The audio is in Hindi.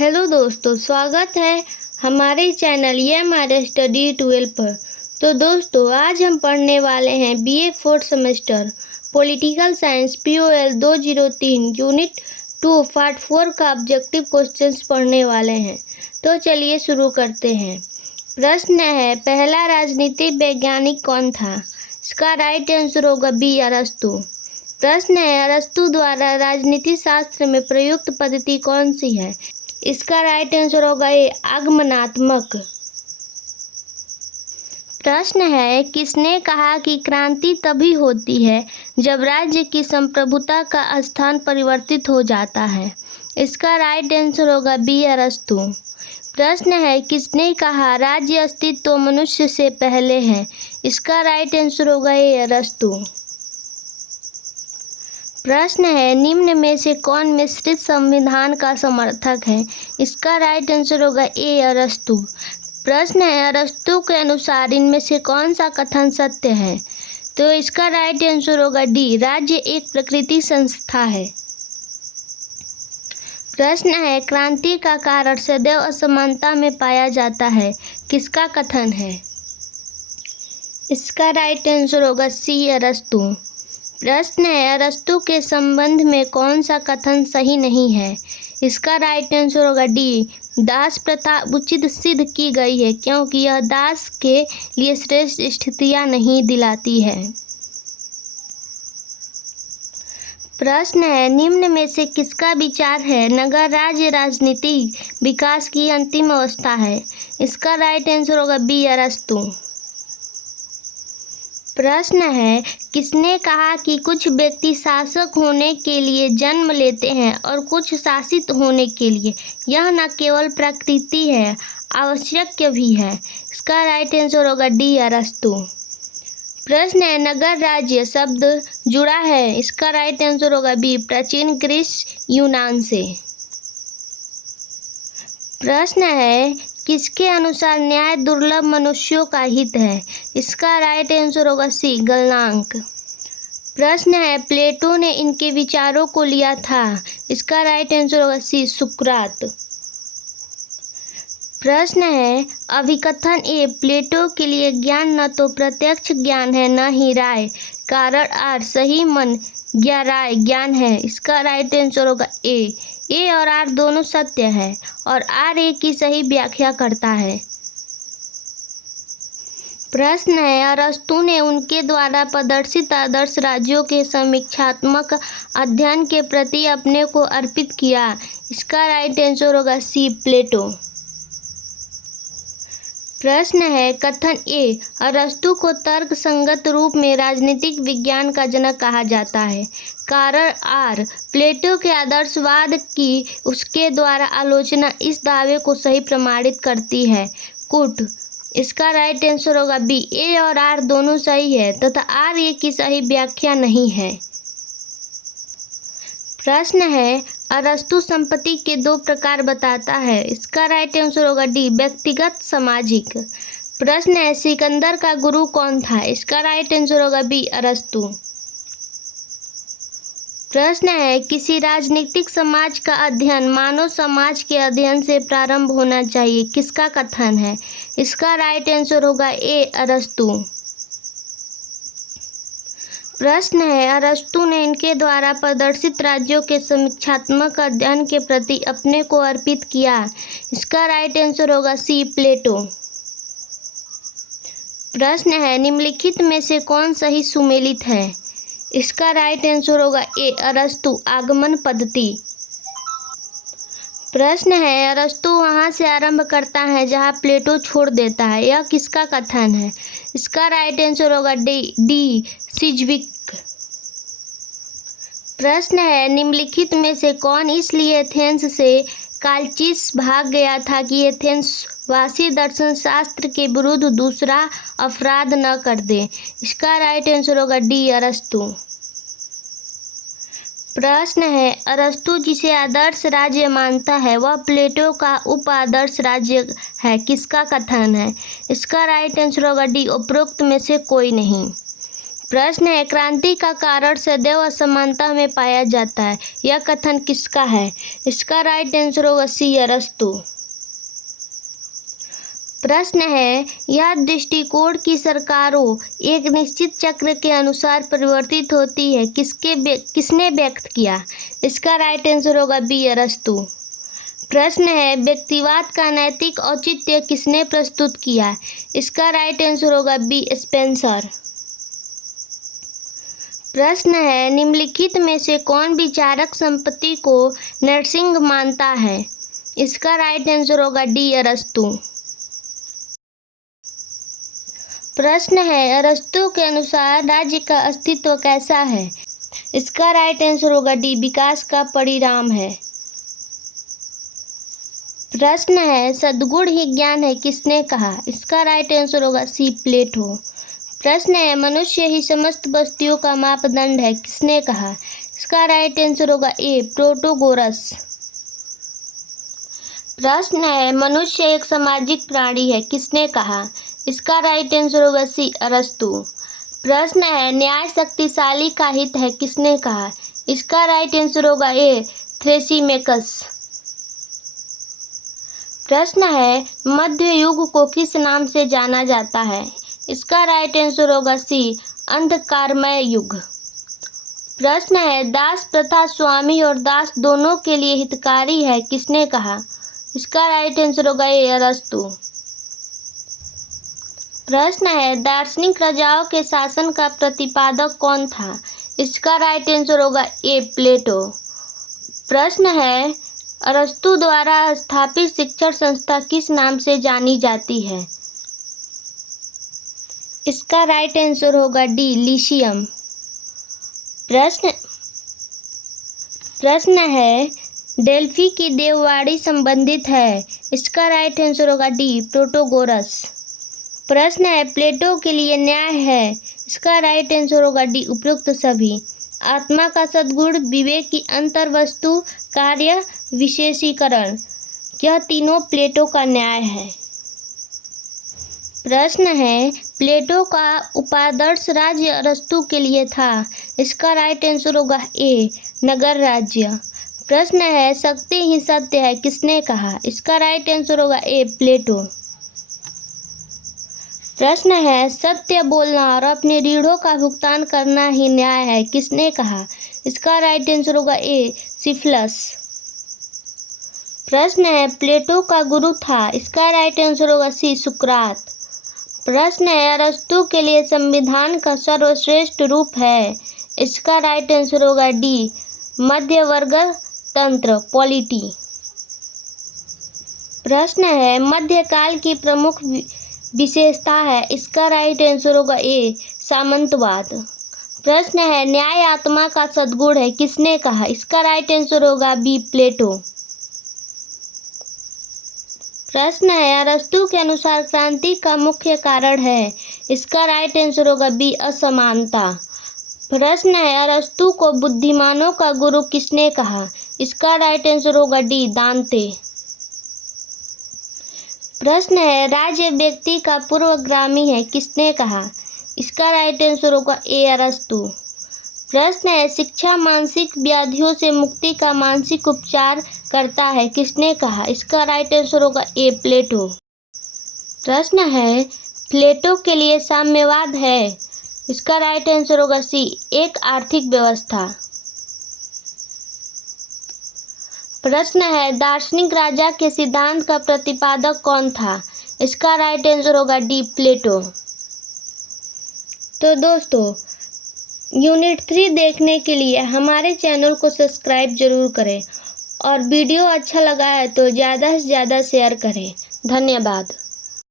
हेलो दोस्तों, स्वागत है हमारे चैनल ये हमारे स्टडी 12 पर। तो दोस्तों, आज हम पढ़ने वाले हैं BA 4th semester political science POL 203 unit 2 part 4 का ऑब्जेक्टिव क्वेश्चंस पढ़ने वाले हैं। तो चलिए शुरू करते हैं। प्रश्न है, पहला राजनीति वैज्ञानिक कौन था? इसका राइट आंसर होगा बी, अरस्तु। प्रश्न है, अरस्तु द्वारा राजनीति शास्त्र में प्रयुक्त पद्धति कौन सी है? इसका राइट आंसर होगा ए, आगमनात्मक। प्रश्न है, किसने कहा कि क्रांति तभी होती है जब राज्य की संप्रभुता का स्थान परिवर्तित हो जाता है? इसका राइट आंसर होगा बी, अरस्तु। प्रश्न है, किसने कहा राज्य अस्तित्व मनुष्य से पहले है? इसका राइट आंसर होगा ए, अरस्तु। प्रश्न है, निम्न में से कौन मिश्रित संविधान का समर्थक है? इसका राइट आंसर होगा ए, अरस्तु। प्रश्न है, अरस्तु के अनुसार इनमें से कौन सा कथन सत्य है? तो इसका राइट आंसर होगा डी, राज्य एक प्रकृति संस्था है। प्रश्न है, क्रांति का कारण सदैव असमानता में पाया जाता है, किसका कथन है? इसका राइट आंसर होगा सी, अरस्तु। प्रश्न है, अरस्तु के संबंध में कौन सा कथन सही नहीं है? इसका राइट आंसर होगा डी, दास प्रथा उचित सिद्ध की गई है क्योंकि यह दास के लिए श्रेष्ठ स्थितियां नहीं दिलाती है। प्रश्न है, निम्न में से किसका विचार है नगर राज्य राजनीति विकास की अंतिम अवस्था है? इसका राइट आंसर होगा बी, अरस्तु। प्रश्न है, किसने कहा कि कुछ व्यक्ति शासक होने के लिए जन्म लेते हैं और कुछ शासित होने के लिए? यह न केवल प्रकृति है, आवश्यक भी है। इसका राइट आंसर होगा डी, अरस्तु। प्रश्न है, नगर राज्य शब्द जुड़ा है? इसका राइट आंसर होगा बी, प्राचीन ग्रीस यूनान से। प्रश्न है, किसके अनुसार न्याय दुर्लभ मनुष्यों का हित है? इसका राइट आंसर होगा सी, गलनांक। प्रश्न है, प्लेटो ने इनके विचारों को लिया था? इसका राइट आंसर होगा सी, सुकरात। प्रश्न है, अभिकथन ए, प्लेटो के लिए ज्ञान न तो प्रत्यक्ष ज्ञान है न ही राय, कारण आर सही मन या राय ज्ञान है। इसका राइट आंसर होगा ए और आर दोनों सत्य है और आर ए की सही व्याख्या करता है। प्रश्न है, अरस्तु ने उनके द्वारा प्रदर्शित आदर्श राज्यों के समीक्षात्मक अध्ययन के प्रति अपने को अर्पित किया? इसका राइट आंसर होगा सी, प्लेटो। प्रश्न है, कथन ए, अरस्तु को तर्क संगत रूप में राजनीतिक विज्ञान का जनक कहा जाता है, कारण आर, प्लेटो के आदर्शवाद की उसके द्वारा आलोचना इस दावे को सही प्रमाणित करती है, कुट। इसका राइट आंसर होगा बी, ए और आर दोनों सही है तथा आर ए की सही व्याख्या नहीं है। प्रश्न है, अरस्तु संपत्ति के दो प्रकार बताता है? इसका राइट आंसर होगा डी, व्यक्तिगत सामाजिक। प्रश्न है, सिकंदर का गुरु कौन था? इसका राइट आंसर होगा बी, अरस्तु। प्रश्न है, किसी राजनीतिक समाज का अध्ययन मानव समाज के अध्ययन से प्रारंभ होना चाहिए, किसका कथन है? इसका राइट आंसर होगा ए, अरस्तु। प्रश्न है, अरस्तु ने इनके द्वारा प्रदर्शित राज्यों के समीक्षात्मक अध्ययन के प्रति अपने को अर्पित किया? इसका राइट आंसर होगा सी, प्लेटो। प्रश्न है, निम्नलिखित में से कौन सही सुमेलित है? इसका राइट आंसर होगा ए, अरस्तु, आगमन पद्धति। प्रश्न है, अरस्तु वहां से आरंभ करता है जहां प्लेटो छोड़ देता है, यह किसका कथन है? इसका राइट आंसर होगा डी, सिज्विक। प्रश्न है, निम्नलिखित में से कौन इसलिए एथेंस से कालचिस भाग गया था कि एथेंस वासी दर्शन शास्त्र के विरुद्ध दूसरा अपराध न कर दे? इसका राइट आंसर होगा डी, अरस्तु। प्रश्न है, अरस्तु जिसे आदर्श राज्य मानता है वह प्लेटो का उप आदर्श राज्य है, किसका कथन है? इसका राइट आंसर होगा डी, उपरोक्त में से कोई नहीं। प्रश्न है, क्रांति का कारण सदैव असमानता में पाया जाता है, यह कथन किसका है? इसका राइट आंसर होगा सी, अरस्तु। प्रश्न है, यह दृष्टिकोण की सरकारों एक निश्चित चक्र के अनुसार परिवर्तित होती है, किसने व्यक्त किया? इसका राइट आंसर होगा बी, अरस्तु। प्रश्न है, व्यक्तिवाद का नैतिक औचित्य किसने प्रस्तुत किया? इसका राइट आंसर होगा बी, स्पेंसर। प्रश्न है, निम्नलिखित में से कौन विचारक संपत्ति को नरसिंह मानता है? इसका राइट आंसर होगा डी, अरस्तु। प्रश्न है, अरस्तु के अनुसार राज्य का अस्तित्व कैसा है? इसका राइट आंसर होगा डी, विकास का परिणाम है। प्रश्न है, सद्गुण ही ज्ञान है, किसने कहा? इसका राइट आंसर होगा सी, प्लेटो। प्रश्न है, मनुष्य ही समस्त वस्तुओं का मापदंड है, किसने कहा? इसका राइट आंसर होगा ए, प्रोटोगोरस। प्रश्न है, मनुष्य एक सामाजिक प्राणी है, किसने कहा? इसका राइट आंसर होगा सी, अरस्तु। प्रश्न है, न्याय शक्तिशाली का हित है, किसने कहा? इसका राइट आंसर होगा ए, थ्रेसिमेकस। प्रश्न है, मध्य युग को किस नाम से जाना जाता है? इसका राइट आंसर होगा सी, अंधकारमय युग। प्रश्न है, दास प्रथा स्वामी और दास दोनों के लिए हितकारी है, किसने कहा? इसका राइट आंसर होगा ए, अरस्तु। प्रश्न है, दार्शनिक राजाओं के शासन का प्रतिपादक कौन था? इसका राइट आंसर होगा ए, प्लेटो। प्रश्न है, अरस्तु द्वारा स्थापित शिक्षण संस्था किस नाम से जानी जाती है? इसका राइट आंसर होगा डी, लिशियम। प्रश्न है, डेल्फी की देववाड़ी संबंधित है, इसका राइट आंसर होगा डी, प्रोटोगोरस। प्रश्न है, प्लेटो के लिए न्याय है, इसका राइट आंसर होगा डी, उपयुक्त सभी। आत्मा का सद्गुण, विवेक की अंतर्वस्तु, कार्य विशेषीकरण, यह तीनों प्लेटो का न्याय है। प्रश्न है, प्लेटो का उपादर्श राज्य अरस्तु के लिए था, इसका राइट आंसर होगा ए, नगर राज्य। प्रश्न है, शक्ति ही सत्य है, किसने कहा? इसका राइट आंसर होगा ए, प्लेटो। प्रश्न है, सत्य बोलना और अपने रीढ़ों का भुगतान करना ही न्याय है, किसने कहा? इसका राइट आंसर होगा ए, सिफिलस। प्रश्न है, प्लेटो का गुरु था, इसका राइट आंसर होगा सी, सुकरात। प्रश्न है, अरस्तु के लिए संविधान का सर्वश्रेष्ठ रूप है, इसका राइट आंसर होगा डी, मध्यवर्ग तंत्र, पॉलिटी। प्रश्न है, मध्यकाल की प्रमुख विशेषता है, इसका राइट आंसर होगा ए, सामंतवाद। प्रश्न है, न्याय आत्मा का सद्गुण है, किसने कहा? इसका राइट आंसर होगा बी, प्लेटो। प्रश्न है, अरस्तु के अनुसार क्रांति का मुख्य कारण है, इसका राइट आंसर होगा बी, असमानता। प्रश्न है, अरस्तु को बुद्धिमानों का गुरु किसने कहा? इसका राइट आंसर होगा डी, दांते। प्रश्न है, राज्य व्यक्ति का पूर्वगामी है, किसने कहा? इसका राइट आंसर होगा ए, अरस्तु। प्रश्न है, शिक्षा मानसिक व्याधियों से मुक्ति का मानसिक उपचार करता है, किसने कहा? इसका राइट आंसर होगा ए, प्लेटो। प्रश्न है, प्लेटो के लिए साम्यवाद है, इसका राइट आंसर होगा सी, एक आर्थिक व्यवस्था। प्रश्न है, दार्शनिक राजा के सिद्धांत का प्रतिपादक कौन था? इसका राइट आंसर होगा डी, प्लेटो। तो दोस्तों, यूनिट 3 देखने के लिए हमारे चैनल को सब्सक्राइब जरूर करें और वीडियो अच्छा लगा है तो ज़्यादा से ज़्यादा शेयर करें। धन्यवाद।